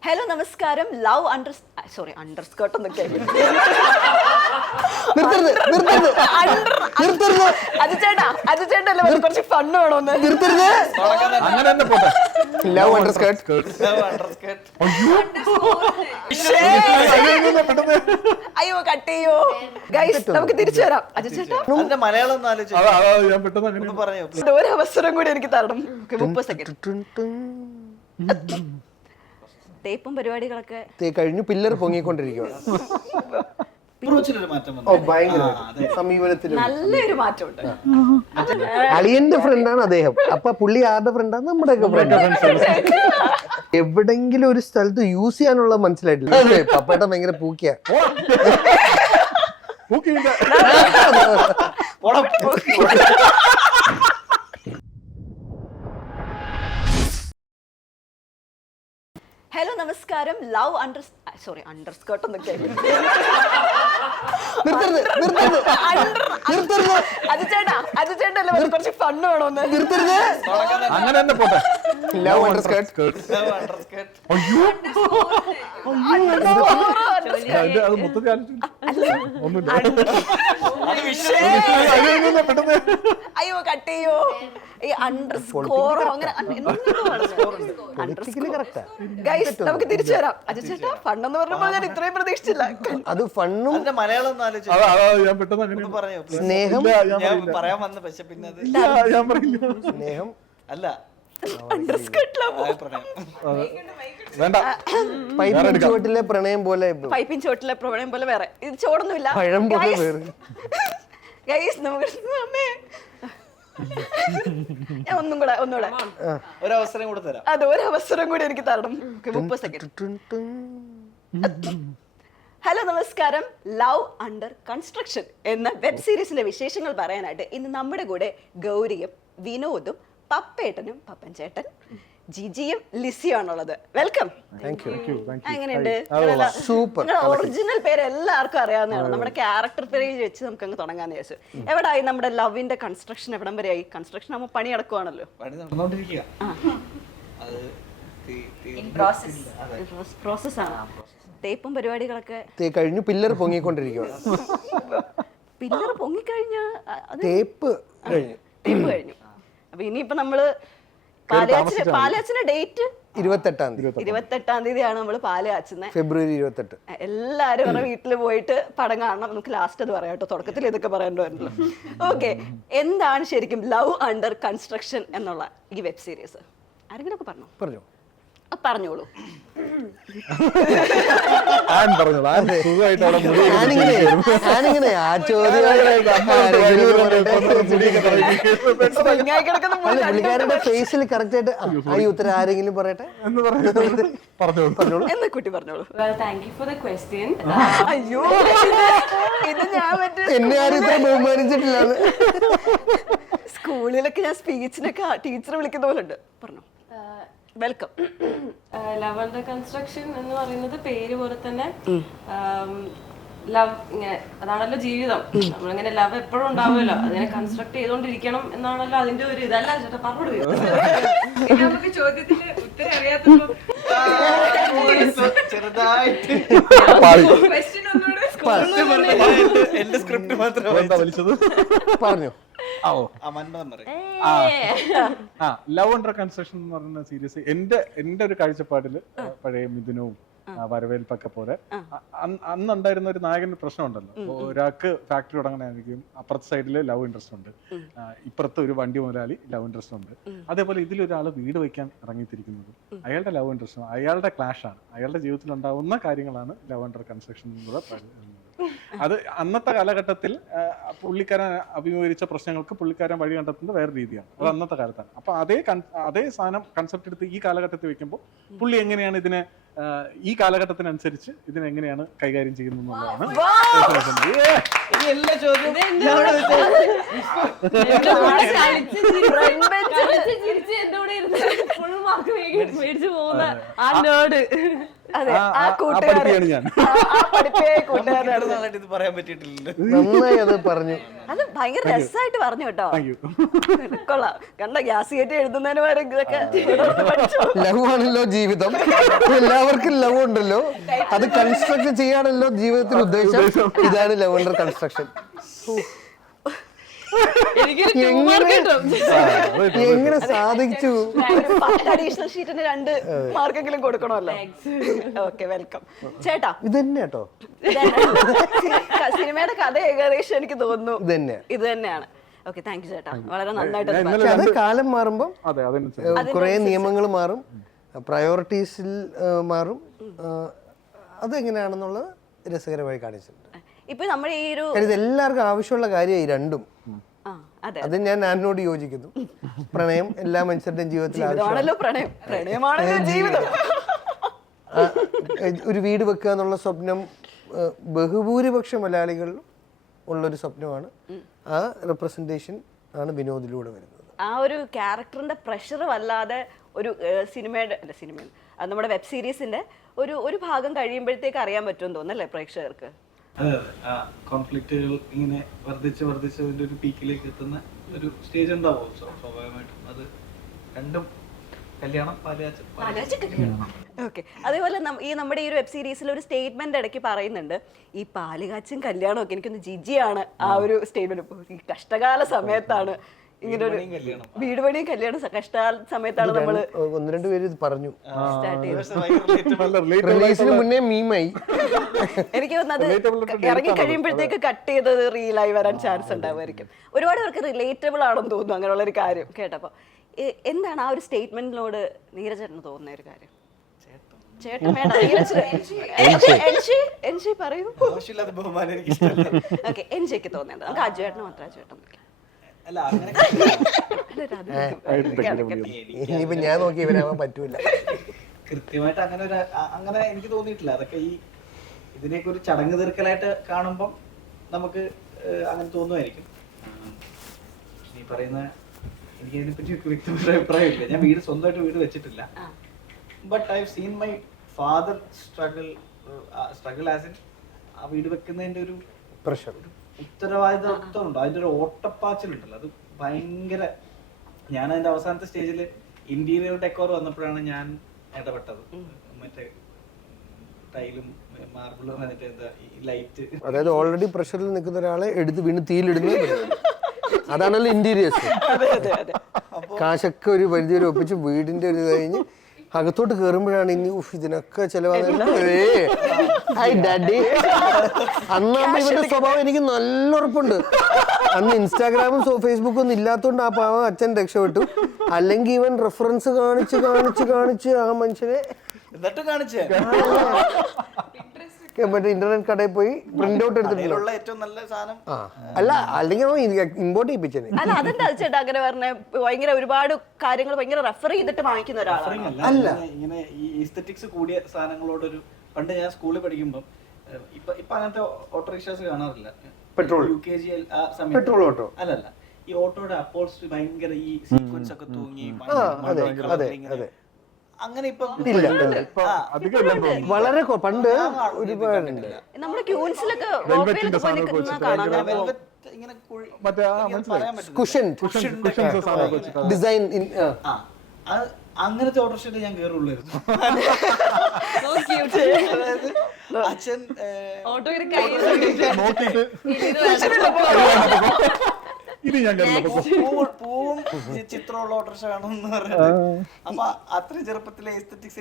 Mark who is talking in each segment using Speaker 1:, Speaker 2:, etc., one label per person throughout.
Speaker 1: Hello നമസ്കാരം love underskirt എന്നൊക്കെ അത് ചേട്ടല്ലേ കുറച്ച് ഫണ്ണ് വേണോന്ന് അയ്യോ കട്ട് ചെയ്യോ ഗൈസ് നമുക്ക് തിരിച്ചു വരാം അജു ചേട്ടാ
Speaker 2: മലയാളം
Speaker 1: ഒരു അവസരം കൂടി എനിക്ക് തരണം 30 സെക്കൻഡ് ടേപ്പും പരിപാടികളൊക്കെ
Speaker 3: കഴിഞ്ഞു പില്ലർ പൊങ്ങിക്കൊണ്ടിരിക്കുകയാണ് സമീപനത്തിൽ
Speaker 1: നല്ലൊരു മാറ്റമുണ്ട്
Speaker 3: അളിയന്റെ ഫ്രണ്ടാണ് അദ്ദേഹം. അപ്പൊ പുള്ളി ആരുടെ ഫ്രണ്ടാണ്? നമ്മുടെ ഫ്രണ്ട്. എവിടെങ്കിലും ഒരു സ്ഥലത്ത് യൂസ് ചെയ്യാനുള്ള മനസ്സിലായിട്ടില്ല. പപ്പേട്ട ഭയങ്കര പൂക്കിയ
Speaker 1: ഹലോ നമസ്കാരം ലവ് അണ്ടർസ്കേർട്ട് എന്നൊക്കെ അത് ചേട്ടല്ലേ കുറച്ച് ഫണ്ണ് വേണോന്ന് അയ്യോ കട്ട് ചെയ്യോ ഈ അണ്ടർസ്കോറോ അങ്ങനെ ഗൈസ് നമുക്ക് തിരിച്ചു വരാം അജു ചേട്ടാ ഫണ്ണെന്ന് പറഞ്ഞപ്പോൾ ഞാൻ ഇത്രയും പ്രതീക്ഷിച്ചില്ല.
Speaker 3: അത് ഫണ്ണും
Speaker 2: മലയാളം
Speaker 3: സ്നേഹം
Speaker 2: പറയാൻ വന്ന പക്ഷെ പിന്നെ
Speaker 3: സ്നേഹം
Speaker 2: അല്ല
Speaker 3: പൈപ്പിൻ ചുവട്ടിലെ പ്രണയം പോലെ
Speaker 1: പൈപ്പിൻ ചോട്ടിലെ പ്രണയം പോലെ വേറെ ഇത് ചോടൊന്നുമില്ല
Speaker 3: പഴം പോലെ വേറെ
Speaker 1: ഗൈസ് നമുക്ക് ഞാൻ ഒന്നുകൂടെ
Speaker 2: ഒരവസരം കൂടെ തരാം.
Speaker 1: അത് ഒരു അവസരം കൂടി എനിക്ക് തരണം 30 സെക്കൻഡ് ഹലോ നമസ്കാരം ലവ് അണ്ടർ കൺസ്ട്രക്ഷൻ എന്ന വെബ് സീരീസിന്റെ വിശേഷങ്ങൾ പറയാനായിട്ട് ഇന്ന് നമ്മുടെ കൂടെ ഗൗരിയും വിനോദും പപ്പേട്ടനും പപ്പൻ ചേട്ടൻ ജിജിയും ലിസിയാണുള്ളത്. വെൽക്കം. എങ്ങനെയുണ്ട്?
Speaker 3: സൂപ്പർ.
Speaker 1: ഒറിജിനൽ പേര് എല്ലാവർക്കും അറിയാവുന്നതാണ്. നമ്മുടെ ക്യാരക്ടർ പേര് വെച്ച് നമുക്ക് അങ്ങ് തുടങ്ങാന്ന് വിചാരിച്ചു. എവിടായി നമ്മുടെ ലവിന്റെ കൺസ്ട്രക്ഷൻ? എവിടം വരെയായി? കൺസ്ട്രക്ഷൻ ആകുമ്പോൾ പണി നടക്കുവാണല്ലോ. പ്രോസസ്സാണ്. ടേപ്പും പരിപാടികളൊക്കെ
Speaker 3: കഴിഞ്ഞു പില്ലർ പൊങ്ങിക്കൊണ്ടിരിക്കുകയാണ്.
Speaker 1: പില്ലർ പൊങ്ങിക്കഴിഞ്ഞ
Speaker 3: തേപ്പ്
Speaker 1: കഴിഞ്ഞു. അപ്പൊ ഇനിയിപ്പോ നമ്മള് പാലാച്ചിന്റെ ഡേറ്റ് 28-ാം തീയതിയാണ് നമ്മള് പാല് കാച്ചുന്നത്.
Speaker 3: ഫെബ്രുവരി 28.
Speaker 1: എല്ലാരും അവരുടെ വീട്ടിൽ പോയിട്ട് പടം കാണണം. നമുക്ക് ലാസ്റ്റ് അത് പറയാം കേട്ടോ, തുടക്കത്തിൽ ഇതൊക്കെ പറയണ്ടല്ലോ. ഓക്കെ, എന്താണ് ശരിക്കും ലവ് അണ്ടർ കൺസ്ട്രക്ഷൻ എന്നുള്ള ഈ വെബ് സീരീസ്? ആരെങ്കിലും ഒക്കെ പറഞ്ഞോളൂ.
Speaker 3: പുള്ളിക്കാരുടെ ഫേസിൽ കറക്റ്റ് ആയിട്ട് ഈ ഉത്തരം ആരെങ്കിലും പറയട്ടെ
Speaker 1: എന്നാ കുട്ടി പറഞ്ഞോളൂ. അയ്യോ, ഇത് ഞാൻ
Speaker 3: എന്നെ ആരും ഇത്ര ബഹുമാനിച്ചിട്ടില്ല.
Speaker 1: സ്കൂളിലൊക്കെ ഞാൻ സ്പീച്ചിനൊക്കെ ടീച്ചർ വിളിക്കുന്ന പോലെ ഉണ്ട്. പറഞ്ഞു. വെൽക്കം.
Speaker 4: ലവ് അണ്ടർ കൺസ്ട്രക്ഷൻ എന്ന് പറയുന്നത് പേര് പോലെ തന്നെ ലവ് ഇങ്ങനെ അതാണല്ലോ ജീവിതം. നമ്മളിങ്ങനെ ലവ് എപ്പോഴും ഉണ്ടാവുമല്ലോ, അതിനെ കൺസ്ട്രക്ട് ചെയ്തോണ്ടിരിക്കണം എന്നാണല്ലോ അതിന്റെ ഒരു ഇതല്ല ചേട്ടാ പറഞ്ഞു. നമുക്ക് ചോദ്യത്തിന് ഉത്തരം അറിയാത്തപ്പോ
Speaker 2: എന്റെ സ്ക്രിപ്റ്റ് മാത്രം
Speaker 3: പറഞ്ഞു.
Speaker 5: ലവ് അണ്ടർ കൺസ്ട്രക്ഷൻ എന്ന് പറയുന്ന സീരീസ് എന്റെ ഒരു കാഴ്ചപ്പാടില് പഴയ മിഥുനവും വരവേൽപ്പൊക്കെ പോലെ അന്നുണ്ടായിരുന്ന ഒരു നായകന് പ്രശ്നമുണ്ടല്ലോ. ഒരാൾക്ക് ഫാക്ടറി തുടങ്ങാനായിരിക്കും, അപ്പുറത്തെ സൈഡില് ലവ് ഇൻട്രസ്റ്റ് ഉണ്ട്, ഇപ്പുറത്തെ ഒരു വണ്ടി മുതലാളി ലവ് ഇൻട്രസ്റ്റ് ഉണ്ട്. അതേപോലെ ഇതിലൊരാൾ വീട് വയ്ക്കാൻ ഇറങ്ങിത്തിരിക്കുന്നത് അയാളുടെ ലവ് ഇൻട്രസ്റ്റ്, അയാളുടെ ക്ലാഷ് ആണ്, അയാളുടെ ജീവിതത്തിൽ ഉണ്ടാവുന്ന കാര്യങ്ങളാണ് ലവ് അണ്ടർ കൺസ്ട്രക്ഷൻ എന്നുള്ള പറയുന്നത്. അത് അന്നത്തെ കാലഘട്ടത്തിൽ പുള്ളിക്കാരൻ അഭിമുഖീകരിച്ച പ്രശ്നങ്ങൾക്ക് പുള്ളിക്കാരൻ വഴി കണ്ടെത്തുന്നത് വേറെ രീതിയാണ്. അത് അന്നത്തെ കാലത്താണ്. അപ്പൊ അതേ സാധനം കൺസെപ്റ്റ് എടുത്ത് ഈ കാലഘട്ടത്തിൽ വെക്കുമ്പോൾ പുള്ളി എങ്ങനെയാണ് ഇതിനെ ഈ കാലഘട്ടത്തിനനുസരിച്ച് ഇതിനെങ്ങനെയാണ് കൈകാര്യം ചെയ്യുന്നത് എന്നുള്ളതാണ്.
Speaker 1: അതെ
Speaker 5: ആ-
Speaker 1: ആ
Speaker 5: ആ- ആ
Speaker 1: കൂട്ടുകാരൻ
Speaker 5: പഠിപ്പിയാണ് ഞാൻ.
Speaker 1: ആ പഠിപ്പിയായ
Speaker 2: നമുക്ക്
Speaker 1: കൂട്ടുകാരനാണ്
Speaker 2: ഇത്ര നാളായിട്ട് ഇത് പറയാൻ പറ്റിയിട്ടില്ലല്ലോ.
Speaker 3: നന്നായി അത് പറഞ്ഞു.
Speaker 1: അത് ഭയങ്കര രസമായിട്ട് പറഞ്ഞു കേട്ടോ.
Speaker 5: Thank you.
Speaker 1: കൊള്ളാം. കണ്ട ഗ്യാസ് കയറ്റി എഴുതുന്നതിന് വരെ ഇതൊക്കെ ഇവിടെ വന്ന് പഠിച്ചോ.
Speaker 3: ലവ് ആണല്ലോ ജീവിതം, എല്ലാവർക്കും ലവ് ഉണ്ടല്ലോ, അത് കൺസ്ട്രക്ട് ചെയ്യാണല്ലോ ജീവിതത്തിൽ ഉദ്ദേശം. ഇതാണ് ലവ് അണ്ടർ കൺസ്ട്രക്ഷൻ.
Speaker 4: എനിക്കൊരു 2 മാർക്ക് കിട്ടും.
Speaker 3: എങ്ങനെ സാധിച്ചു?
Speaker 1: ഒരു 10 അഡീഷണൽ ഷീറ്റിന് 2 മാർക്കെങ്കിലും കൊടുക്കണമല്ലോ. ഓക്കെ, വെൽക്കം ചേട്ടാ.
Speaker 3: ഇത് തന്നെ കേട്ടോ,
Speaker 1: സിനിമയുടെ കഥ ഏകദേശം എനിക്ക് തോന്നുന്നു
Speaker 3: ഇത് തന്നെയാ.
Speaker 1: ഇത് തന്നെയാണ്. ഓക്കെ, താങ്ക് യു ചേട്ടാ, വളരെ നന്നായിട്ട്
Speaker 5: ഞാൻ
Speaker 1: അത്
Speaker 5: ഇന്നലെ
Speaker 3: പക്ഷെ അത് കാലം മാറുമ്പം
Speaker 5: അതെ അതനുസരിച്ച്
Speaker 3: കുറെ നിയമങ്ങൾ മാറും, പ്രയോറിറ്റീസിൽ മാറും. അതെങ്ങനെയാണെന്നുള്ളത് രസകരമായി കാണിച്ചിട്ടുണ്ട്.
Speaker 1: ഇപ്പൊ നമ്മൾ ഈ ഒരു
Speaker 3: കാര്യം ഇത് എല്ലാവർക്കും ആവശ്യമുള്ള കാര്യമായി രണ്ടും.
Speaker 1: ആ, അതെ,
Speaker 3: അത് ഞാൻ ആനോട് യോജിക്കുന്നു. പ്രണയം എല്ലാ മനുഷ്യരുടെയും ജീവിതത്തിൽ
Speaker 1: ജീവിതമാണല്ലോ പ്രണയം, പ്രണയമാണല്ലോ ജീവിതം.
Speaker 3: ഒരു വീട് വെക്കുക എന്നുള്ള സ്വപ്നം ബഹുഭൂരിപക്ഷ മലയാളികളിലും ഉള്ളൊരു സ്വപ്നമാണ്. ആ റെപ്രസെന്റേഷൻ ആണ് വിനോദിലൂടെ വരുന്നത്.
Speaker 1: ആ ഒരു ക്യാരക്ടറിന്റെ പ്രഷർ വല്ലാതെ ഒരു സിനിമയുടെ അത് നമ്മുടെ വെബ് സീരീസിന്റെ ഒരു ഭാഗം കഴിയുമ്പോഴത്തേക്ക് അറിയാൻ പറ്റുമെന്ന് തോന്നുന്നല്ലേ പ്രേക്ഷകർക്ക്?
Speaker 2: അതെ അതെ, ആ കോൺഫ്ലിക്റ്റുകൾ ഇങ്ങനെ വർദ്ധിച്ച് അതിന്റെ ഒരു പീക്കിലേക്ക് എത്തുന്ന ഒരു സ്റ്റേജ് ഉണ്ടാവും സ്വാഭാവികമായിട്ടും. അത് രണ്ടും കല്യാണം
Speaker 1: ഓക്കെ. അതേപോലെ നമ്മുടെ ഈ ഒരു വെബ് സീരീസിൽ ഒരു സ്റ്റേറ്റ്മെന്റ് ഇടയ്ക്ക് പറയുന്നുണ്ട്, ഈ പാലുകാച്ചും കല്യാണം ഒക്കെ എനിക്കൊന്ന് ജിജിയാണ് ആ ഒരു സ്റ്റേറ്റ്മെന്റ്. ഈ കഷ്ടകാല സമയത്താണ് ഇങ്ങനെ ഒരു വീട് പണിയും കല്യാണം കഷ്ടകാല സമയത്താണ് നമ്മള്
Speaker 3: ഒന്ന് രണ്ട് പേര് ഇത് പറഞ്ഞു.
Speaker 1: സ്റ്റാർട്ട് ചെയ്തത്.
Speaker 5: നല്ല റിലേറ്റബിൾ
Speaker 3: റിലീസിന് മുന്നേ മീമായി.
Speaker 1: എനിക്ക് തോന്നുന്നത് ഇറങ്ങി കഴിയുമ്പോഴത്തേക്ക് കട്ട് ചെയ്തത് റീലായി വരാൻ ചാൻസ് ഉണ്ടാവുമായിരിക്കും. ഒരുപാട് പേർക്ക് റിലേറ്റബിൾ ആണെന്ന് തോന്നുന്നു അങ്ങനെയുള്ള ഒരു കാര്യം കേട്ടപ്പോ. എന്താണ് ആ ഒരു സ്റ്റേറ്റ്മെന്റിനോട് നീരജേട്ടന് തോന്നുന്ന ഒരു കാര്യം? ചേട്ടൻ വേണ്ട, എൻജി പറയൂ.
Speaker 2: ആവശ്യമില്ലാത്ത ബഹുമാനം എനിക്ക് ഇഷ്ടമല്ല.
Speaker 1: ഓക്കെ, എൻജിക്ക് തോന്നുന്നുണ്ട്. നമുക്ക് അജുവേട്ടന് മാത്രം അജുവേട്ടൻ
Speaker 2: അല്ല അങ്ങനെ
Speaker 3: ഇനിയിപ്പോ ഞാൻ നോക്കി ഇവരാവാൻ പറ്റൂല.
Speaker 2: കൃത്യമായിട്ട് അങ്ങനെ എനിക്ക് തോന്നിയിട്ടില്ല. അതൊക്കെ ഇതിനൊക്കെ ഒരു ചടങ്ങ് തീർക്കലായിട്ട് കാണുമ്പം നമുക്ക് അങ്ങനെ തോന്നുമായിരിക്കും. ഈ പറയുന്ന എനിക്ക് അതിനെപ്പറ്റി വ്യക്തിപരമായ അഭിപ്രായമില്ല. ഞാൻ സ്വന്തമായിട്ട് വീട് വെച്ചിട്ടില്ല. But I have seen my father struggle as in ആ വീട് വെക്കുന്നതിന്റെ ഒരു
Speaker 3: പ്രഷർ,
Speaker 2: ഉത്തരവാദിത്വം ഉണ്ട്. അതിന്റെ ഒരു ഓട്ടപ്പാച്ചിലുണ്ടല്ലോ, അത് ഭയങ്കര. ഞാൻ അതിന്റെ അവസാനത്തെ സ്റ്റേജിൽ ഇന്റീരിയർ ഡെക്കോർ വന്നപ്പോഴാണ് ഞാൻ ഇടപെട്ടത്. മറ്റേ ടൈലും മാർബിളും ലൈറ്റ്,
Speaker 3: അതായത് ഓൾറെഡി പ്രഷറിൽ നിൽക്കുന്ന ഒരാളെ എടുത്ത് വീണ് തീയിലിടുന്നത്. അതാണല്ലോ ഇന്റീരിയേഴ്സ്. കാശൊക്കെ ഒരു പരിധി വരെ ഒപ്പിച്ച് വീടിന്റെ ഒരു കഴിഞ്ഞ് അകത്തോട്ട് കയറുമ്പോഴാണ് ഇനി ഇതിനൊക്കെ ചെലവാകുന്നത്. അന്നാകുമ്പോ ഇവന്റെ സ്വഭാവം എനിക്ക് നല്ല ഉറപ്പുണ്ട്. അന്ന് ഇൻസ്റ്റാഗ്രാമും ഫേസ്ബുക്കും ഒന്നും ഇല്ലാത്തതുകൊണ്ട് ആ പാവം അച്ഛൻ രക്ഷപ്പെട്ടു. അല്ലെങ്കിൽ ഇവൻ റെഫറൻസ് കാണിച്ച് ആ മനുഷ്യനെ
Speaker 2: എന്നിട്ട് കാണിച്ചേ
Speaker 3: മറ്റേ ഇന്റർനെറ്റ് കടയിൽ പോയി പ്രിന്റ് ഔട്ട് എടുത്തിട്ടുള്ള
Speaker 2: ഏറ്റവും നല്ല സാധനം.
Speaker 3: അല്ല, അല്ലെങ്കിൽ ഇമ്പോർട്ട് ചെയ്യിപ്പിച്ചേ.
Speaker 1: അല്ല, അതെന്താ ചേട്ടാ അങ്ങനെ പറഞ്ഞ? ഭയങ്കര ഒരുപാട് കാര്യങ്ങൾ ഭയങ്കര റെഫർ ചെയ്തിട്ട് വാങ്ങിക്കുന്ന ഒരാളാണ്.
Speaker 2: അല്ല, ഇങ്ങനെ ഈ ഈസ്തെറ്റിക്സ് കൂടിയ സാധനങ്ങളോടൊരു പണ്ട് ഞാൻ സ്കൂളിൽ പഠിക്കുമ്പോൾ ഇപ്പൊ അങ്ങനത്തെ ഓട്ടോറിക്ഷാസ് കാണാറില്ല.
Speaker 3: പെട്രോൾ
Speaker 2: UKG ആ സമയത്ത്
Speaker 3: പെട്രോൾ ഓട്ടോ
Speaker 2: അല്ലല്ല, ഈ ഓട്ടോയുടെ അപ്പോൾസ്റ്ററി ഭയങ്കര ഈ സീക്വൻസ് ഒക്കെ തൂങ്ങി അങ്ങനെ ഇപ്പൊ
Speaker 3: വളരെ പണ്ട് ഒരുപാടുണ്ട്.
Speaker 1: നമ്മുടെ ക്യൂൻസിലൊക്കെ റോപ്പിലൊക്കെ പോയി നിൽക്കുന്നത് കാണാൻ.
Speaker 2: ഇങ്ങനെ
Speaker 5: മറ്റേ
Speaker 2: പറയാൻ പറ്റും
Speaker 3: കുഷൻ ഡിസൈൻ.
Speaker 2: അങ്ങനത്തെ ഓട്ടോറിക്ഷ ഞാൻ കയറുള്ളായിരുന്നു. അതായത് അച്ഛൻ
Speaker 4: ഓട്ടോ
Speaker 5: നോക്കിയിട്ട് ഇനി ഞാൻ
Speaker 2: പൂവും ചിത്രമുള്ള ഓട്ടോറിക്ഷ വേണമെന്ന് പറഞ്ഞിട്ട്. അപ്പൊ അത്ര ചെറുപ്പത്തിലെ എസ്തെറ്റിക്സ്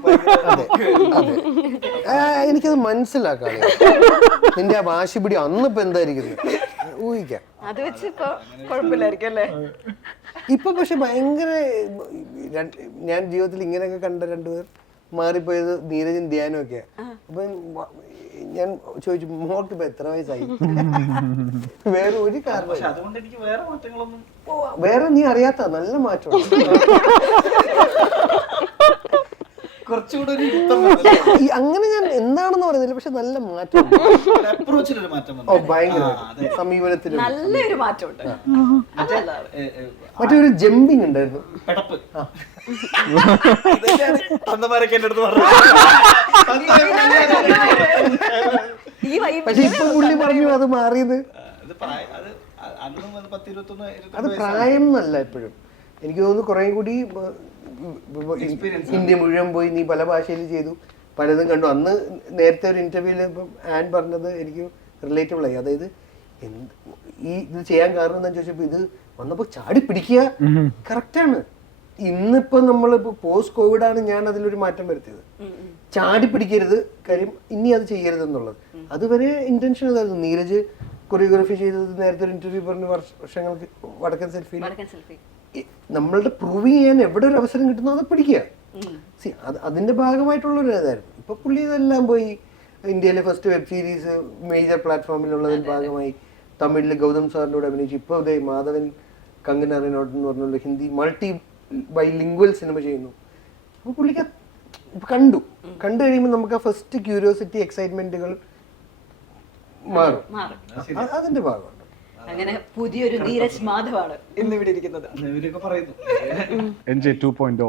Speaker 3: എനിക്കത് മനസ്സിലാക്കാം. നിന്റെ ആ വാശിപിടി അന്നിപ്പോ എന്തായിരിക്കുന്നു ഊഹിക്കാം.
Speaker 1: അത് വെച്ച് ഇപ്പൊ കുഴപ്പമില്ലായിരിക്കും അല്ലേ?
Speaker 3: ഇപ്പൊ പക്ഷെ ഭയങ്കര ഞാൻ ജീവിതത്തിൽ ഇങ്ങനെയൊക്കെ കണ്ട രണ്ടുപേർ മാറിപ്പോയത് നീരജും ധ്യാനും ഒക്കെയാ. അപ്പൊ ഞാൻ ചോദിച്ചു, മോൾക്ക് ഇപ്പൊ എത്ര വയസ്സായി? വേറെ ഒരു കാരണം,
Speaker 2: അതുകൊണ്ട് എനിക്ക് വേറെ മാറ്റങ്ങളൊന്നും,
Speaker 3: വേറെ നീ അറിയാത്ത നല്ല മാറ്റം.
Speaker 2: കുറച്ചുകൂടെ
Speaker 3: അങ്ങനെ ഞാൻ എന്താണെന്ന് പറയുന്നില്ല, പക്ഷെ നല്ല മാറ്റം,
Speaker 2: അപ്രോച്ചിലൊരു മാറ്റം
Speaker 3: ഓ ഭയങ്കര സമീപനത്തിൽ
Speaker 1: നല്ലൊരു മാറ്റമുണ്ട്.
Speaker 3: മറ്റൊരു ജമ്പിങ് ഉണ്ടായിരുന്നു.
Speaker 2: പെടപ്പ് തന്നമാരൊക്കെ എന്റെ അടുത്ത് പറഞ്ഞു.
Speaker 1: ഈ വൈബ്
Speaker 3: പക്ഷെ ഇപ്പൊ പുള്ളി പറഞ്ഞു അത് മാറിയത്
Speaker 2: അത് അത് അന്നും അത് 10-21
Speaker 3: അത് പ്രായം എന്നല്ല. എപ്പോഴും എനിക്ക് തോന്നുന്നു കുറേ കൂടി ഇന്ത്യ മുഴുവൻ പോയി നീ പല ഭാഷയിൽ ചെയ്തു, പലതും കണ്ടു. അന്ന് നേരത്തെ ഒരു ഇന്റർവ്യൂല് ഇപ്പം ആൻ പറഞ്ഞത് എനിക്ക് റിലേറ്റബിൾ ആയി. അതായത് ഈ ഇത് ചെയ്യാൻ കാരണം എന്താ ചോദിച്ചപ്പോ ഇത് വന്നപ്പോ ചാടി പിടിക്കുക കറക്റ്റാണ്. ഇന്നിപ്പോ നമ്മളിപ്പോ പോസ്റ്റ് കോവിഡ് ആണ് ഞാൻ അതിലൊരു മാറ്റം വരുത്തിയത്. ചാടി പിടിക്കരുത്, കാര്യം ഇനി അത് ചെയ്യരുത് എന്നുള്ളത്. അതുവരെ ഇന്റൻഷൻ അതായിരുന്നു. നീരജ് കൊറിയോഗ്രാഫി ചെയ്തത് നേരത്തെ ഒരു ഇന്റർവ്യൂ പറഞ്ഞു വർഷങ്ങൾക്ക് വടക്കൻ സെൽഫിയിൽ നമ്മളുടെ പ്രൂവ് ചെയ്യാൻ എവിടെ ഒരു അവസരം കിട്ടുന്നോ അത് പിടിക്കുക. അതിന്റെ ഭാഗമായിട്ടുള്ള ഒരു ഇതായിരുന്നു. ഇപ്പൊ പുള്ളി ഇതെല്ലാം പോയി ഇന്ത്യയിലെ ഫസ്റ്റ് വെബ് സീരീസ് മേജർ പ്ലാറ്റ്ഫോമിലുള്ളതിന്റെ ഭാഗമായി തമിഴില് ഗൗതം സാറിന്റെ കൂടെ അഭിനയിച്ചു. ഇപ്പൊ ഇതേ മാധവൻ കങ്കന റെനോട്ട് എന്ന് പറഞ്ഞുള്ള ഹിന്ദി മൾട്ടി ബൈലിംഗ്വൽ സിനിമ ചെയ്യുന്നു. അപ്പൊ പുള്ളിക്ക് കണ്ടു കഴിയുമ്പോൾ നമുക്ക് ആ ഫസ്റ്റ് ക്യൂരിയോസിറ്റി എക്സൈറ്റ്മെന്റുകൾ മാറും. അതിന്റെ ഭാഗമാണ്.
Speaker 1: അങ്ങനെ പുതിയൊരു നീരജ് മാധവാണ് ഇന്ന് ഇവിടെ ഇരിക്കുന്നത്.
Speaker 2: ഇവരൊക്കെ പറയുന്നു
Speaker 5: NJ 2.0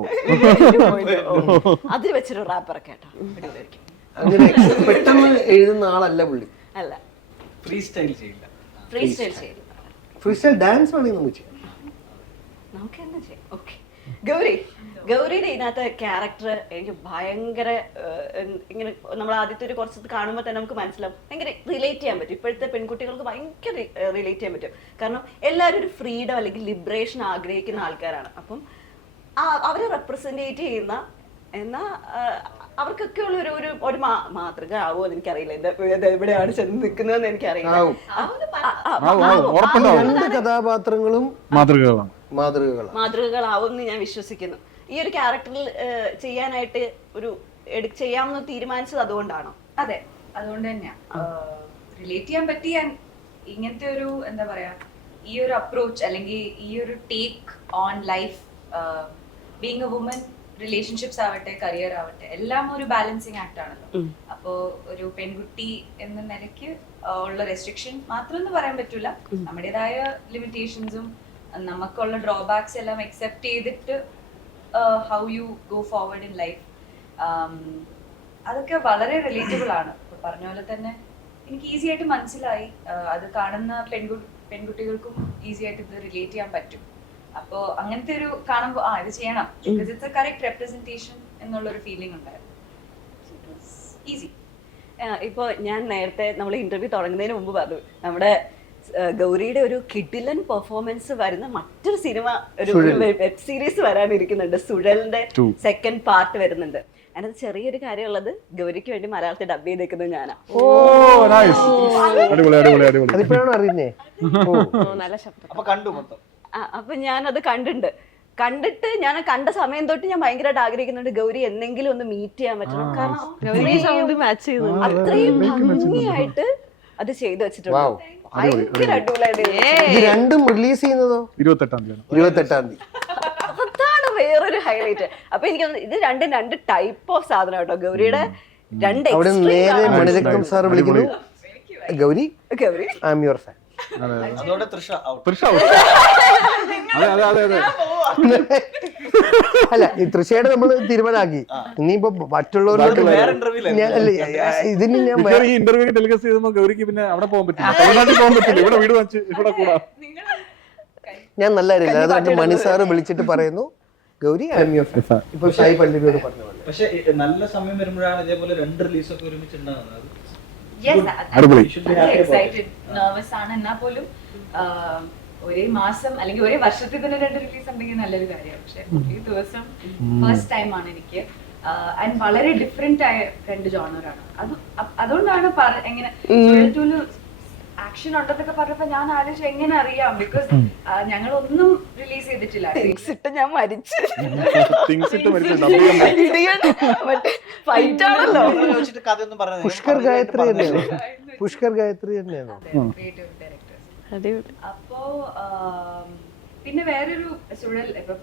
Speaker 1: അതിൽ വെച്ചൊരു റാപ്പർ കേട്ടോ
Speaker 3: അങ്ങനെ പെട്ടെന്ന് എഴുതുന്ന ആളല്ല പുള്ളി.
Speaker 1: അല്ല,
Speaker 2: ഫ്രീ സ്റ്റൈൽ ചെയ്യില്ല.
Speaker 1: ഫ്രീ സ്റ്റൈൽ ചെയ്തു.
Speaker 3: ഫ്രീ സ്റ്റൈൽ ഡാൻസ് വേണമെങ്കിൽ നമുക്ക് ചെയ്യാം.
Speaker 1: നമുക്ക് എന്താ ചെയ്യാം. ഓക്കെ, ഗൗരിയുടെ ഇതിനകത്ത് ക്യാരക്ടർ എനിക്ക് ഭയങ്കര ഇങ്ങനെ നമ്മൾ ആദ്യത്തെ ഒരു കുറച്ച് കാണുമ്പോൾ തന്നെ നമുക്ക് മനസ്സിലാവും, ഭയങ്കര റിലേറ്റ് ചെയ്യാൻ പറ്റും. ഇപ്പോഴത്തെ പെൺകുട്ടികൾക്ക് ഭയങ്കര റിലേറ്റ് ചെയ്യാൻ പറ്റും. കാരണം എല്ലാവരും ഒരു ഫ്രീഡം അല്ലെങ്കിൽ ലിബറേഷൻ ആഗ്രഹിക്കുന്ന ആൾക്കാരാണ്. അപ്പം അവരെ റെപ്രസെൻറ്റേറ്റ് ചെയ്യുന്ന എന്നാൽ അവർക്കൊക്കെ ഉള്ള ഒരു മാതൃക ആവുമോ എന്ന് എനിക്കറിയില്ല. എവിടെയാണ് ചെന്ന് നിൽക്കുന്നതെന്ന് എനിക്കറിയില്ല.
Speaker 3: രണ്ട് കഥാപാത്രങ്ങളും
Speaker 1: മാതൃകകളാവും എന്ന് ഞാൻ വിശ്വസിക്കുന്നു. ഈ ഒരു ക്യാരക്ടറിൽ ചെയ്യാനായിട്ട് ചെയ്യാമെന്ന് തീരുമാനിച്ചത് അതുകൊണ്ടാണോ?
Speaker 6: അതെ, അതുകൊണ്ട് തന്നെയാ റിലേറ്റ് ചെയ്യാൻ പറ്റിയ ഇങ്ങനത്തെ ഒരു എന്താ പറയാ ഈ ഒരു അപ്രോച്ച് അല്ലെങ്കിൽ ഈ ഒരു take on life, being a woman, relationships ആവട്ടെ കരിയർ ആവട്ടെ എല്ലാം ഒരു ബാലൻസിങ് ആക്ട് ആണല്ലോ. അപ്പോ ഒരു പെൺകുട്ടി എന്ന നിലയ്ക്ക് ഉള്ള റെസ്ട്രിക്ഷൻ മാത്രം എന്ന് പറയാൻ പറ്റൂല, നമ്മുടേതായ ലിമിറ്റേഷൻസും നമുക്കുള്ള ഡ്രോബാക്സ് എല്ലാം അക്സെപ്റ്റ് ചെയ്തിട്ട് how you go forward in life, അതൊക്കെ വളരെ റിലേറ്റബിൾ ആണ്. ഇപ്പൊ പറഞ്ഞ പോലെ തന്നെ എനിക്ക് ഈസി ആയിട്ട് മനസ്സിലായി, അത് കാണുന്ന പെൺകുട്ടികൾക്കും ഈസി ആയിട്ട് ഇത് റിലേറ്റ് ചെയ്യാൻ പറ്റും. അപ്പോ അങ്ങനത്തെ ഒരു കാണുമ്പോ ഇത് ചെയ്യണം, ഇറ്റ്സ് എ കറക്റ്റ് റെപ്രസെന്റേഷൻ എന്നുള്ളൊരു ഫീലിംഗ് ഉണ്ടായിരുന്നു. ഈസി.
Speaker 1: ഇപ്പോൾ ഞാൻ നേരത്തെ നമ്മൾ ഇന്റർവ്യൂ തുടങ്ങുന്നതിന് മുമ്പ് പറഞ്ഞു, നമ്മുടെ ഗൗരിയുടെ ഒരു കിഡിലൻ പെർഫോമൻസ് വരുന്ന മറ്റൊരു സിനിമ, ഒരു വെബ് സീരീസ് വരാനിരിക്കുന്നുണ്ട്. സുഴലിന്റെ സെക്കൻഡ് പാർട്ട് വരുന്നുണ്ട്. അതിനകത്ത് ചെറിയൊരു കാര്യമുള്ളത്, ഗൗരിക്ക് വേണ്ടി മലയാളത്തിൽ ഡബ് ചെയ്തേക്കുന്നത് ഞാനാ.
Speaker 3: അതിപ്പോഴാണ് അറിയുന്നേ.
Speaker 1: നല്ല ശബ്ദം.
Speaker 2: അപ്പൊ
Speaker 1: ഞാനത് കണ്ടിട്ട് ഞാൻ കണ്ട സമയം തൊട്ട് ഞാൻ ഭയങ്കരമായിട്ട് ആഗ്രഹിക്കുന്നുണ്ട് ഗൗരി എന്തെങ്കിലും ഒന്ന് മീറ്റ് ചെയ്യാൻ പറ്റണം. കാരണം അത്രയും ഭംഗിയായിട്ട് അത് ചെയ്തു വെച്ചിട്ടുണ്ട്.
Speaker 3: രണ്ടും റിലീസ് ചെയ്യുന്നതോ
Speaker 5: 28-ാം തീയതി.
Speaker 1: അതാണ് വേറൊരു ഹൈലൈറ്റ്. അപ്പൊ എനിക്ക് ഇത് രണ്ട് ടൈപ്പ് ഓഫ് സാധനം കേട്ടോ. ഗൗരിയുടെ രണ്ട്
Speaker 3: മണിരത്നം സാർ വിളിക്കുന്നു, Gauri
Speaker 1: Gauri
Speaker 3: I am your fan.
Speaker 2: അതോടെ തൃഷ ഔട്ട്.
Speaker 3: അല്ല, ഈ തൃശ്ശയുടെ നമ്മൾ തീരുമാനമാക്കി. ഇനിയിപ്പോ മറ്റുള്ളവരോട് ഇതിന്
Speaker 5: ഈ ഇന്റർവ്യൂ ടെലികാസ്റ്റ് ചെയ്തപ്പോ ഗൗരിക്ക് പിന്നെ അവിടെ പോകാൻ പറ്റില്ല, തമിഴ്നാട്ടിൽ പോകാൻ പറ്റില്ല, ഇവിടെ വീട് വെച്ച് ഇവിടെ കൂടാ.
Speaker 3: ഞാൻ നല്ല അറിയില്ല. അതുകൊണ്ട് മണി സാറ് വിളിച്ചിട്ട് പറയുന്നു Gauri I am your fan. ഇപ്പൊ സായി പണ്ഡിതോട് പറഞ്ഞ പോലെ.
Speaker 2: പക്ഷെ നല്ല സമയം വരുമ്പോഴാണ് ഇതേപോലെ 2 റിലീസൊക്കെ ഒരുമിച്ച് ഉണ്ടാകുന്നത്.
Speaker 6: എക്സൈറ്റഡ്, നെർവസ് ആണ്. എന്നാ പോലും ഒരേ മാസം അല്ലെങ്കിൽ ഒരേ വർഷത്തിൽ തന്നെ 2 റിലീസ് ഉണ്ടെങ്കിൽ നല്ലൊരു കാര്യമാണ്. പക്ഷെ ഈ ദിവസം ഫസ്റ്റ് ടൈം ആണ് എനിക്ക്. ആൻഡ് വളരെ ഡിഫറെന്റ് ആയ 2 ജോണറാണ്. അതുകൊണ്ടാണ് എങ്ങനെ ആക്ഷൻ ഉണ്ടെന്നൊക്കെ പറഞ്ഞപ്പോ ഞാൻ ആലോചിച്ചു എങ്ങനെ അറിയാം, ബിക്കോസ് ഞങ്ങളൊന്നും റിലീസ് ചെയ്തിട്ടില്ല.
Speaker 1: ഞാൻ മരിച്ചു.
Speaker 3: പുഷ്കർ ഗായത്രി തന്നെയാണോ?
Speaker 6: Creative directors. അപ്പോ പിന്നെ വേറൊരു സുഴൽ, ഇപ്പൊ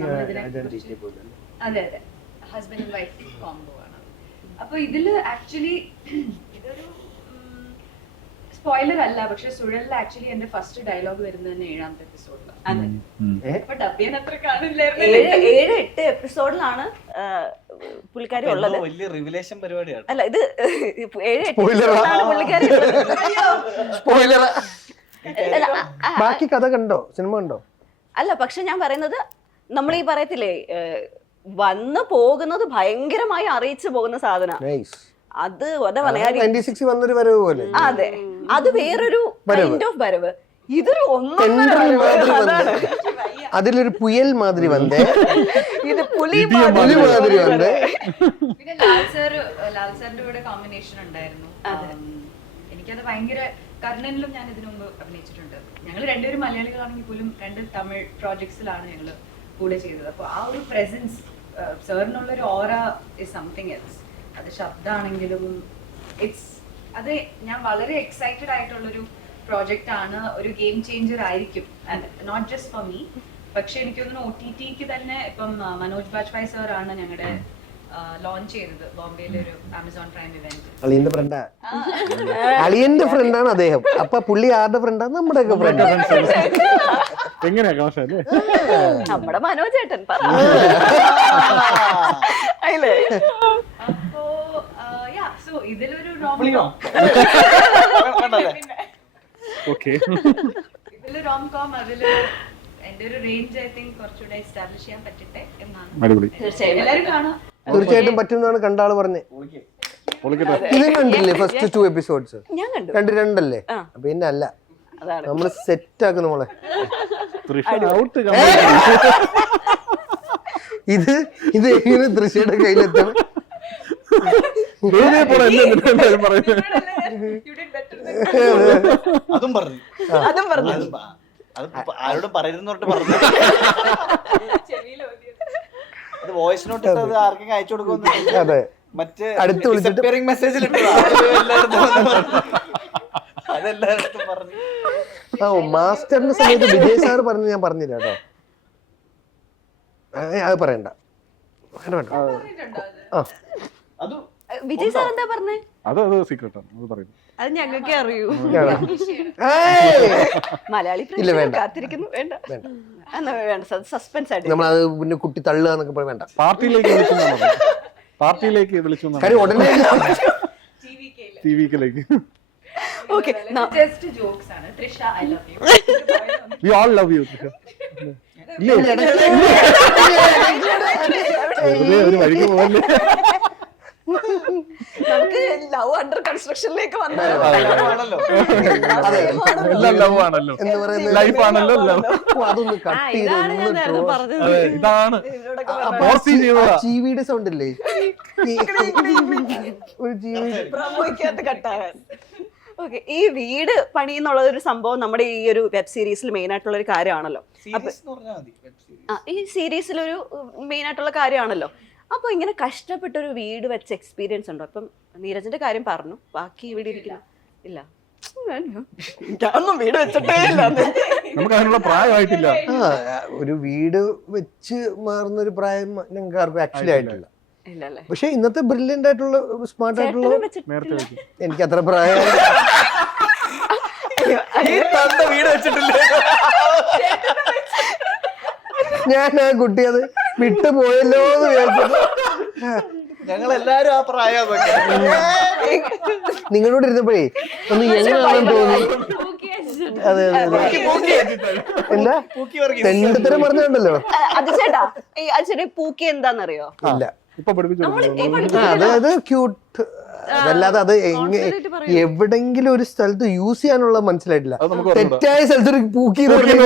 Speaker 6: അതെ ഹസ്ബൻഡ് ആൻഡ് വൈഫ് കോംബോ ആണ്. അപ്പൊ ഇതില് ആക്ച്വലി ഇതൊരു സ്പോയിലർ അല്ല, പക്ഷെ സുഴലിൽ ആക്ച്വലി എന്റെ ഫസ്റ്റ് ഡയലോഗ് വരുന്നത് തന്നെ 7ാമത്തെ എപ്പിസോഡിലാണ്. അപ്പൊ ഡബ് ചെയ്യാൻ അത്ര കാണില്ലായിരുന്നു.
Speaker 1: 7-8 എപ്പിസോഡിലാണ് പുള്ളിക്കാരി ഉള്ളത്.
Speaker 2: വലിയ റിവിലേഷൻ പരിപാടിയാണ്.
Speaker 1: അല്ല ഇത് 7-8 എപ്പിസോഡിലാണ് പുള്ളിക്കാരി ഉള്ളത്. അല്ല,
Speaker 3: ബാക്കി കഥ കണ്ടോ, സിനിമ കണ്ടോ?
Speaker 1: അല്ല പക്ഷെ ഞാൻ പറയുന്നത് നമ്മൾ ഈ പറയത്തില്ലേ വന്നു പോകുന്നത് ഭയങ്കരമായി അറിയിച്ചു പോകുന്ന സാധനം.
Speaker 3: നൈസ്.
Speaker 1: അത് അതാ പറയാ
Speaker 3: 96 വന്നൊരു വരവ് പോലെ.
Speaker 1: അതെ, അത് വേറൊരു കൈൻഡ് ഓഫ് വരവ്. ഇതൊരു
Speaker 3: തെണ്ടൽ മാതിരി വന്നേ, അതിലൊരു പുയൽ മാതിരി വന്നേ,
Speaker 1: ഇത് പുലി
Speaker 3: പുലി മാതിരി വന്നേ.
Speaker 6: പിന്നെ ലാൽ സാറിന്റെ കൂടെ കോമ്പിനേഷൻ ഉണ്ടായിരുന്നു. എനിക്കത് ഭയങ്കര, കർണനിലും ഞാൻ ഇതിനു മുമ്പ് അഭിനയിച്ചിട്ടുണ്ട്. ഞങ്ങൾ രണ്ടുപേരും മലയാളികളാണെങ്കിൽ പോലും 2 തമിഴ് പ്രോജക്ട്സിലാണ് ഞങ്ങൾ കൂടെ ചെയ്തത്. അപ്പോൾ ആ ഒരു പ്രസൻസ്, സാറിനുള്ളൊരു ഓറ ഇസ് സംതിങ് എൽസ്. അത് ശബ്ദമാണെങ്കിലും അത് ഞാൻ വളരെ എക്സൈറ്റഡ് ആയിട്ടുള്ളൊരു പ്രോജക്റ്റ് ആണ്. ഒരു ഗെയിം ചേഞ്ചർ ആയിരിക്കും, നോട്ട് ജസ്റ്റ് ഫോർ മീ. പക്ഷെ എനിക്ക് തോന്നുന്നു OTT തന്നെ ഇപ്പം മനോജ് ബാജ്പായ് സാർ ആണ് ഞങ്ങളുടെ ലോഞ്ച് ചെയ്തത് ബോംബെയിലെ ഒരു ആമസോൺ പ്രൈം ഇവന്റ്.
Speaker 3: അളിയന്റെ ഫ്രണ്ടാ, അളിയന്റെ ഫ്രണ്ടാണ് അദ്ദേഹം. അപ്പൊ പുള്ളി ആരുടെ ഫ്രണ്ടാ? നമ്മുടെ ഒക്കെ ഫ്രണ്ട്.
Speaker 5: എങ്ങനെയാ കാശല്ലേ?
Speaker 1: നമ്മുടെ മനോജേട്ടൻ പറ. അല്ലേ?
Speaker 6: അപ്പോ സോ ഇതിലൊരു
Speaker 5: ഓക്കെ.
Speaker 6: ഇതില് റോം-കോം, അതില് എന്റെ ഒരു റേഞ്ച് ഐ തിങ്ക് കുറച്ചുകൂടെ എസ്റ്റാബ്ലിഷ് ചെയ്യാൻ പറ്റട്ടെ എന്നാണ്.
Speaker 5: അടിപൊളി.
Speaker 1: തീർച്ചയായും
Speaker 6: എല്ലാരും കാണാം.
Speaker 3: തീർച്ചയായിട്ടും പറ്റുന്നതാണ്. കണ്ട ആള് പറഞ്ഞേ. ഇത് കണ്ടില്ലേ ഫസ്റ്റ് 2 എപ്പിസോഡ്സ്?
Speaker 1: ഞാൻ കണ്ടു.
Speaker 3: രണ്ടല്ലേ? പിന്നെ അല്ല,
Speaker 1: അതാണ്
Speaker 3: നമ്മള് സെറ്റ് ആക്കുന്നു മോളെ.
Speaker 5: ഔട്ട്.
Speaker 3: ഇത് എങ്ങനെ ദൃശ്യയുടെ കയ്യിലെത്തണം?
Speaker 2: അതും പറഞ്ഞു. അത് ആരോടും പറയരുതെന്ന് പറഞ്ഞിട്ട് പറഞ്ഞു. അത് വോയിസ് നോട്ട് ഇട്ടത് ആർക്കെങ്കിലും അയച്ചു കൊടുക്കുമെന്ന്.
Speaker 3: അതെ,
Speaker 2: മറ്റേ
Speaker 3: അടുത്ത് വിളിച്ചിട്ട്
Speaker 2: മെസ്സേജിൽ അതെല്ലായിടത്തും പറഞ്ഞു.
Speaker 3: മാസ്റ്ററിന്റെ സമയത്ത് വിജയ് സാർ പറഞ്ഞു, ഞാൻ പറഞ്ഞില്ല കേട്ടോ. അത് പറയണ്ട.
Speaker 2: അത്
Speaker 1: വിജയ് സാർ എന്താ പറഞ്ഞേ?
Speaker 5: അത് സീക്രട്ടാണ്, അത് പറയുന്നു.
Speaker 1: അത് ഞങ്ങൾക്ക് അറിയൂ. മലയാളി
Speaker 3: ഇല്ല, വേണ്ട.
Speaker 1: കാത്തിരിക്കുന്നു. വേണ്ട എന്നാ വേണ്ട, സസ്പെൻസ് ആയിട്ട്
Speaker 3: നമ്മളത് പിന്നെ കുട്ടി തള്ളുക എന്നൊക്കെ പറയാൻ വേണ്ട.
Speaker 5: പാർട്ടിയിലേക്ക് വിളിച്ചു
Speaker 3: കാര്യം ഉടനെ
Speaker 5: ടിവിയിലേക്ക്.
Speaker 1: ഓക്കെ.
Speaker 6: ജസ്റ്റ് ജോക്സ് ആണ്. Trisha, I love you.
Speaker 5: We all love you. ഒരു വഴിക്ക് പോകല്ലേ.
Speaker 1: നമുക്ക് ലവ് അണ്ടർ കൺസ്ട്രക്ഷനിലേക്ക് വന്നാലോ?
Speaker 5: എല്ലാം ലവ് ആണല്ലോ,
Speaker 3: എന്ന് പറയുന്നത്
Speaker 5: ലൈഫ് ആണല്ലോ ലവ്.
Speaker 3: അതൊന്ന് കട്ട് ചെയ്ത്
Speaker 5: ഇതാണ്
Speaker 3: ജീവിയുടെ സൗണ്ട് ഇല്ലേ, ഒരു ജീവി
Speaker 1: പ്രമോയ്ക്കകത്ത് കട്ടാകാൻ. ഓക്കെ, ഈ വീട് പണി എന്നുള്ള ഒരു സംഭവം നമ്മുടെ ഈ ഒരു വെബ് സീരീസിൽ മെയിൻ ആയിട്ടുള്ള ഒരു കാര്യമാണല്ലോ. ഈ സീരീസിലൊരു മെയിൻ ആയിട്ടുള്ള കാര്യമാണല്ലോ. അപ്പൊ ഇങ്ങനെ കഷ്ടപ്പെട്ടൊരു വീട് വെച്ച എക്സ്പീരിയൻസ് ഉണ്ടോ? ഇപ്പം നീരജിന്റെ കാര്യം പറഞ്ഞു, ബാക്കി ഇവിടെ ഇരിക്കുന്നു ഇല്ല. ഞാനൊന്നും വീട് വെച്ചിട്ടേ ഇല്ല.
Speaker 5: നമുക്ക് അതിനുള്ള പ്രായമായിട്ടില്ല.
Speaker 3: ഒരു വീട് വെച്ച് മാറുന്ന ഒരു പ്രായം ഞങ്ങൾക്ക് ആർക്കും ആക്ച്വലി ആയിട്ടില്ല. പക്ഷെ ഇന്നത്തെ ബ്രില്യന്റ് ആയിട്ടുള്ള സ്മാർട്ട് ആയിട്ടുള്ള
Speaker 5: നേരത്തെ വെക്കും.
Speaker 3: എനിക്ക് അത്ര പ്രായം
Speaker 2: വീട് വെച്ചിട്ടില്ലേ?
Speaker 3: ഞാൻ ആ കുട്ടി അത് വിട്ടുപോയല്ലോ എന്ന് വിചാരിച്ചത്.
Speaker 2: ഞങ്ങളെല്ലാരും ആ പ്രായം
Speaker 3: നിങ്ങളോട് ഇരുന്നപ്പോഴേ ഒന്ന് എങ്ങനെയാണെന്ന് തോന്നി. അതെ എന്താ തെണ്ടത്തരം പറഞ്ഞുണ്ടല്ലോ.
Speaker 1: അത് ചേട്ടാ, ചേട്ടാ പൂക്കി എന്താന്നറിയോ?
Speaker 3: ഇല്ല,
Speaker 5: ഇപ്പൊ പഠിപ്പിച്ചു.
Speaker 3: അതായത് ക്യൂട്ട്, അതല്ലാതെ അത് എവിടെങ്കിലും ഒരു സ്ഥലത്ത് യൂസ് ചെയ്യാനുള്ള മനസ്സിലായിട്ടില്ല. തെറ്റായ സ്ഥലത്ത് ഒരു പൂക്കി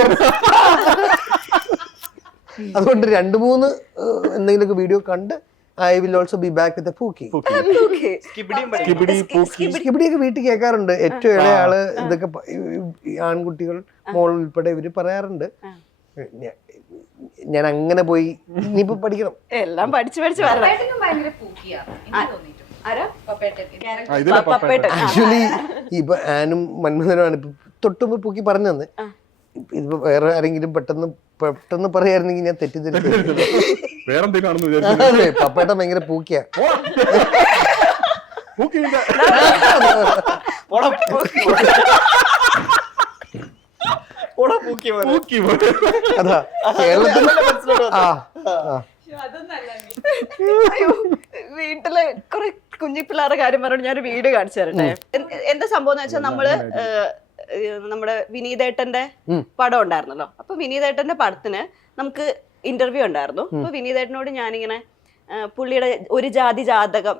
Speaker 3: അതുകൊണ്ട് 2-3 എന്തെങ്കിലുമൊക്കെ വീഡിയോ കണ്ട് I will also be back with pookie. സ്കിബിഡിയൊക്കെ വീട്ടിൽ കേൾക്കാറുണ്ട്. ഏറ്റവും ഇളയ ആള് ഇതൊക്കെ ആൺകുട്ടികൾ മോൾ ഉൾപ്പെടെ ഇവര് പറയാറുണ്ട്. ഞാൻ അങ്ങനെ പോയി ഇനിയിപ്പോ പഠിക്കണം.
Speaker 1: എല്ലാം പഠിച്ചു
Speaker 6: ഭയങ്കര പൂക്കിയാ എനിക്ക് തോന്നിയിട്ടുണ്ട്.
Speaker 3: ആക്ച്വലി ഇപ്പൊ ആനും മന്മഥനുമാണ് ഇപ്പൊ തൊട്ടുമ്പോ പൂക്കി പറഞ്ഞു തന്നെ. ഇതിപ്പോ വേറെ ആരെങ്കിലും പെട്ടെന്ന് പറയായിരുന്നെങ്കിൽ ഞാൻ തെറ്റിദ്ധരിച്ചു.
Speaker 5: വേറെന്തെങ്കിലും
Speaker 3: പപ്പേട്ട ഭയങ്കര പൂക്കിയാ.
Speaker 2: പോടാ പോടാ പൂക്കിയ പോലെ.
Speaker 5: പൂക്കി പോലെ.
Speaker 3: അതാ കേരളത്തിൽ ആ
Speaker 1: അയ്യോ, വീട്ടില് കുറെ കുഞ്ഞി പിള്ളേരുടെ കാര്യം പറഞ്ഞു ഞാനൊരു വീഡിയോ കാണിച്ചു തരട്ടെ. എന്താ സംഭവം എന്ന് വെച്ചാൽ നമ്മള് നമ്മുടെ വിനീതേട്ടന്റെ പടം ഉണ്ടായിരുന്നല്ലോ. അപ്പൊ വിനീതേട്ടന്റെ പടത്തിന് നമുക്ക് ഇന്റർവ്യൂ ഉണ്ടായിരുന്നു. അപ്പൊ വിനീതേട്ടനോട് ഞാനിങ്ങനെ പുള്ളിയുടെ ഒരു ജാതി ജാതകം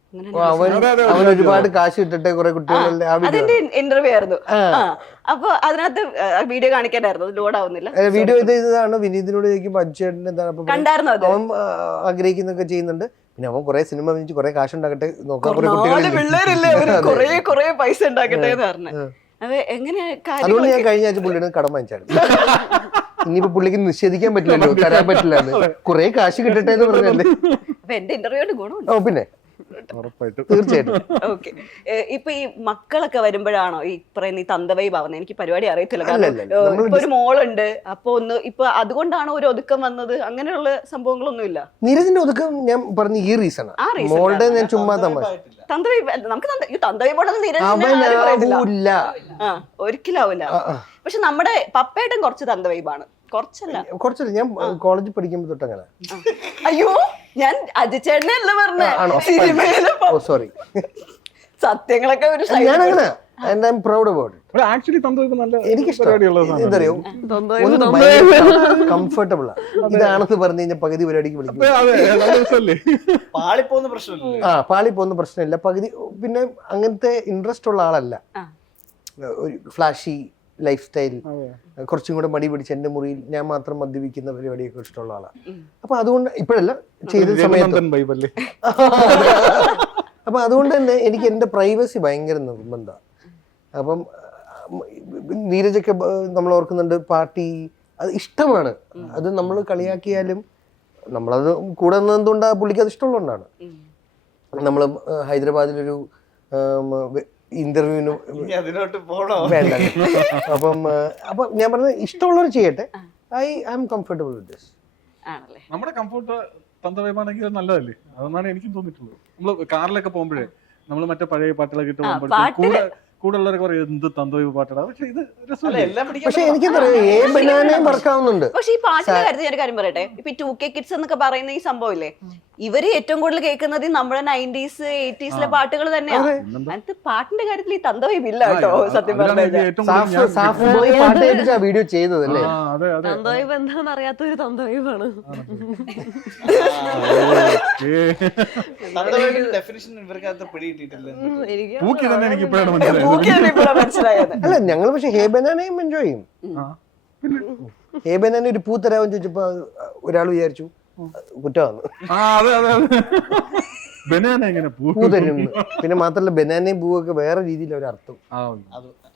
Speaker 3: അവൻ ഒരുപാട് കാശ് ഇട്ടിട്ട് കുറെ കുട്ടികളുടെ ആ
Speaker 1: അതിന്റെ ഇന്റർവ്യൂ ആയിരുന്നു. അപ്പൊ അതിനകത്ത് വീഡിയോ കാണിക്കാനായിരുന്നു, അത് ലോഡ് ആവുന്നില്ല.
Speaker 3: വീഡിയോ ചെയ്തതാണ്. വിനീതിനോട് ചോദിക്കുമ്പോ അജുചേട്ടൻ എന്താണ്
Speaker 1: കണ്ടായിരുന്നു അത്.
Speaker 3: അവൻ ആഗ്രഹിക്കുന്നൊക്കെ ചെയ്യുന്നുണ്ട്. പിന്നെ അവൻ കുറെ സിനിമ വെച്ച് കുറെ കാശ് ഉണ്ടാക്കട്ടെ നോക്കാൻ കുറെ
Speaker 1: പിള്ളേരില്ലേ
Speaker 3: കുട്ടികളില്ലേ.
Speaker 1: കൊറേ പൈസ ഉണ്ടാക്കട്ടെ എന്ന് പറഞ്ഞു. അത് എങ്ങനെ
Speaker 3: അതുകൊണ്ട് ഞാൻ കഴിഞ്ഞ ആഴ്ച പുള്ളിയുടെ കടം വാങ്ങിച്ചായിരുന്നു. ഇനിയിപ്പോ പുള്ളിക്ക് നിഷേധിക്കാൻ പറ്റില്ലല്ലോ, തരാൻ പറ്റില്ല. കുറെ കാശ് കിട്ടട്ടെ എന്ന് പറഞ്ഞല്ലേ.
Speaker 1: അപ്പൊ എന്റെ ഇന്റർവ്യൂവിന്റെ ഗുണമുണ്ട്.
Speaker 3: ഓ പിന്നെ
Speaker 5: ഉറപ്പായിട്ടും.
Speaker 3: തീർച്ചയായിട്ടും.
Speaker 1: ഓക്കെ, ഇപ്പൊ ഈ മക്കളൊക്കെ വരുമ്പോഴാണോ ഈ പറയുന്ന ഈ തന്തവൈബ് ആവുന്നത്? എനിക്ക് പരിപാടി അറിയത്തില്ല. കാരണം ഇപ്പൊ ഒരു മോളുണ്ട്, അപ്പൊ ഇപ്പൊ അതുകൊണ്ടാണോ ഒരു ഒതുക്കം വന്നത്? അങ്ങനെയുള്ള സംഭവങ്ങളൊന്നും ഇല്ല.
Speaker 3: നീരജിന്റെ ഒതുക്കം ഞാൻ പറഞ്ഞ ഈ റീസൺ മോളുടെ ഞാൻ ചുമ്മാ തമാശ.
Speaker 1: തന്തവൈബ് നമുക്ക് തന്തവൈബ് ഉണ്ടെന്ന്
Speaker 3: അവനില്ല.
Speaker 1: ഒരിക്കലും ആവില്ല. പക്ഷെ നമ്മുടെ പപ്പേട്ടൻ കുറച്ച് തന്തവൈബാണ്.
Speaker 3: കുറച്ചല്ല, ഞാൻ കോളേജിൽ പഠിക്കുമ്പോ തൊട്ട് അങ്ങനെ.
Speaker 1: അയ്യോ, ഞാൻ അജിച്ചേട്ടനെ അല്ല പറഞ്ഞേ, സിനിമയില്
Speaker 3: സോറി,
Speaker 1: സത്യങ്ങളൊക്കെ ഒരു
Speaker 3: ഞാൻ അങ്ങനെ and I'm proud about it.
Speaker 5: Actually തന്തവൈബ് നല്ല
Speaker 3: എനിക്കിഷ്ടം.
Speaker 5: പരിപാടിയുള്ളതാണ്.
Speaker 3: എന്തറിയോ, കംഫർട്ടബിൾ ആണ്. ഇതാണെന്ന് പറഞ്ഞു കഴിഞ്ഞാൽ പകുതി പരിപാടിക്ക് വിളിക്കും.
Speaker 5: അതെ, നല്ല രസമല്ലേ?
Speaker 2: പാളിപ്പോന്ന പ്രശ്നമില്ല.
Speaker 3: പാളി പോകുന്ന പ്രശ്നമില്ല. പകുതി പിന്നെ അങ്ങനത്തെ ഇൻട്രസ്റ്റ് ഉള്ള ആളല്ല. ഒരു ഫ്ലാഷി ലൈഫ് സ്റ്റൈൽ, കുറച്ചും കൂടെ മടി പിടിച്ച് എന്റെ മുറിയിൽ ഞാൻ മാത്രം മദ്യപിക്കുന്ന പരിപാടിയൊക്കെ ഇഷ്ടമുള്ള ആളാണ്. അപ്പൊ അതുകൊണ്ട് ഇപ്പോഴല്ല, ചെയ്ത സമയത്ത്. അപ്പൊ അതുകൊണ്ട് തന്നെ എനിക്ക് എന്റെ പ്രൈവസി ഭയങ്കര നിർബന്ധമാണ്. അപ്പം നീരജൊക്കെ നമ്മൾ ഓർക്കുന്നുണ്ട്, പാർട്ടി അത് ഇഷ്ടമാണ്. അത് നമ്മൾ കളിയാക്കിയാലും നമ്മളത് കൂടെ നിന്നതുകൊണ്ടാ പുള്ളിക്ക് അത് ഇഷ്ടമുള്ളതുകൊണ്ടാണ്. നമ്മൾ ഹൈദരാബാദിലൊരു ഇന്റർവ്യൂവിന്
Speaker 2: അതിനോട്ട് പോണോ
Speaker 3: വേണ്ട. അപ്പം ഞാൻ പറഞ്ഞത് ഇഷ്ടമുള്ളവർ ചെയ്യട്ടെ. I am comfortable with this.
Speaker 5: നമ്മുടെ കംഫോർട്ട് തന്തവൈബാണെങ്കിൽ നല്ലതല്ലേ? അതെന്നാണ് എനിക്കും തോന്നിയിട്ടുള്ളത്. നമ്മള് കാറിലൊക്കെ പോകുമ്പോഴേ നമ്മള് മറ്റേ പഴയ പാട്ടുകളൊക്കെ ഇട്ട് പോകുമ്പോഴത്തേക്കും കൂടെ ഉള്ളവരൊക്കെ പറയും എന്ത് തന്തവൈബ് പാട്ടാണ്. പക്ഷെ ഇത് രസമല്ലേ?
Speaker 3: പക്ഷെ എനിക്കറിയാം വർക്കാവുന്നുണ്ട്.
Speaker 1: പക്ഷെ ഈ പാട്ടിന്റെ കാര്യത്തിൽ ഞാൻ ഒരു കാര്യം പറയട്ടെ. ഇപ്പൊ 2K കിഡ്സ് എന്നൊക്കെ പറയുന്ന ഈ സംഭവം ഇല്ലേ, ഇവര് ഏറ്റവും കൂടുതൽ കേൾക്കുന്നത് നമ്മുടെ 90s 80s പാട്ടുകൾ തന്നെയാണ്. അതിനകത്ത് പാട്ടിന്റെ കാര്യത്തിൽ ഈ തന്തവൈബ് ഇല്ല കേട്ടോ. സത്യം
Speaker 3: പറഞ്ഞാൽ വീഡിയോ ചെയ്തതല്ലേ.
Speaker 4: തന്തവൈബ് എന്താണെന്ന് അറിയാത്ത ഒരു തന്തവൈബാണ്.
Speaker 2: ഡെഫിനിഷൻ ഇവർക്കകത്ത് പിടിയിട്ടിട്ടില്ല.
Speaker 3: അല്ല, ഞങ്ങള് പക്ഷെ ഹേ ബനാനയും എൻജോയ് ചെയ്യും. ഹേ ബനാന ഒരു പൂ തരാമെന്ന് ചോദിച്ചപ്പോ ഒരാൾ വിചാരിച്ചു കുറ്റമാണ്. പൂ തരും. പിന്നെ മാത്രല്ല ബനാനയും പൂവൊക്കെ വേറെ രീതിയിൽ ഒരു അർത്ഥം.